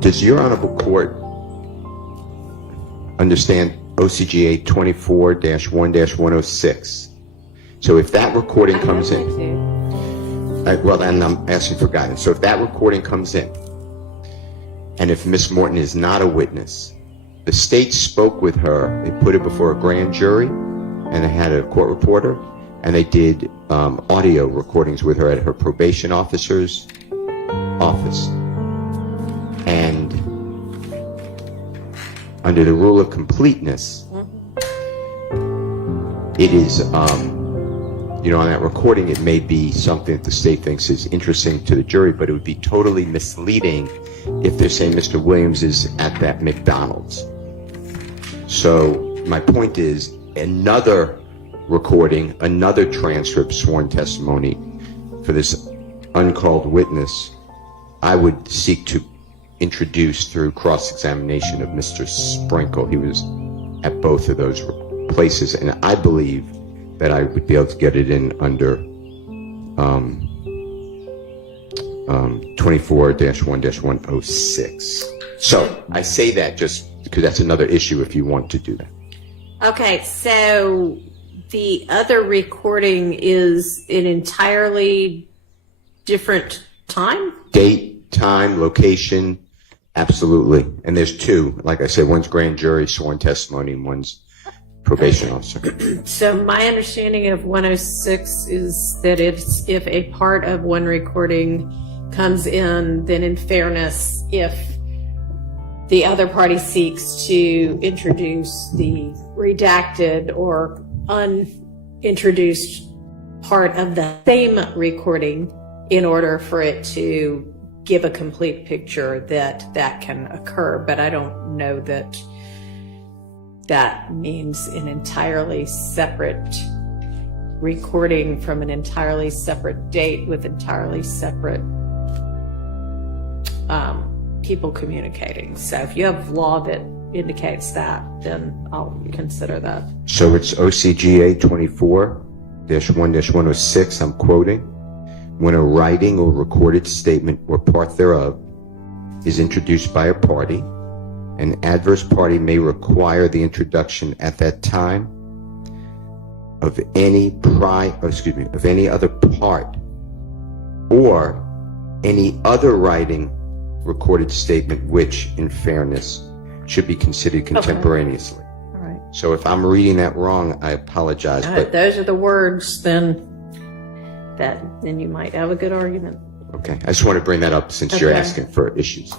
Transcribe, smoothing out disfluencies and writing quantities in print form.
Does your honorable court understand OCGA 24-1-106? So if that recording comes in, well, then I'm asking for guidance. So if that recording comes in, and if Miss Morton is not a witness, the state spoke with her, they put it before a grand jury, and they had a court reporter, and they did audio recordings with her at her probation officer's office. And under the rule of completeness, it is, you know, on that recording, it may be something that the state thinks is interesting to the jury, but it would be totally misleading if they're saying Mr. Williams is at that McDonald's. So my point is, another recording, another transcript, sworn testimony for this uncalled witness, I would seek to introduce through cross-examination of Mr. Sprinkle. He was at both of those places, and I believe that I would be able to get it in under 24-1-106. So I say that just because that's another issue if you want to do that. Okay, so the other recording is an entirely different time? Date, time, location, absolutely. And there's two. Like I said, one's grand jury sworn testimony and one's probation officer. So my understanding of 106 is that if a part of one recording comes in, then in fairness, if the other party seeks to introduce the redacted or unintroduced part of the same recording in order for it to give a complete picture, that can occur. But I don't know that that means an entirely separate recording from an entirely separate date with entirely separate people communicating. So if you have law that indicates that, then I'll consider that. So it's OCGA 24-1-106, I'm quoting, when a writing or recorded statement or part thereof is introduced by a party, an adverse party may require the introduction at that time of any other part or any other writing, recorded statement which, in fairness, should be considered contemporaneously. Okay. All right. So if I'm reading that wrong, I apologize. All but right, those are the words, then you might have a good argument. Okay, I just want to bring that up since you're asking for issues.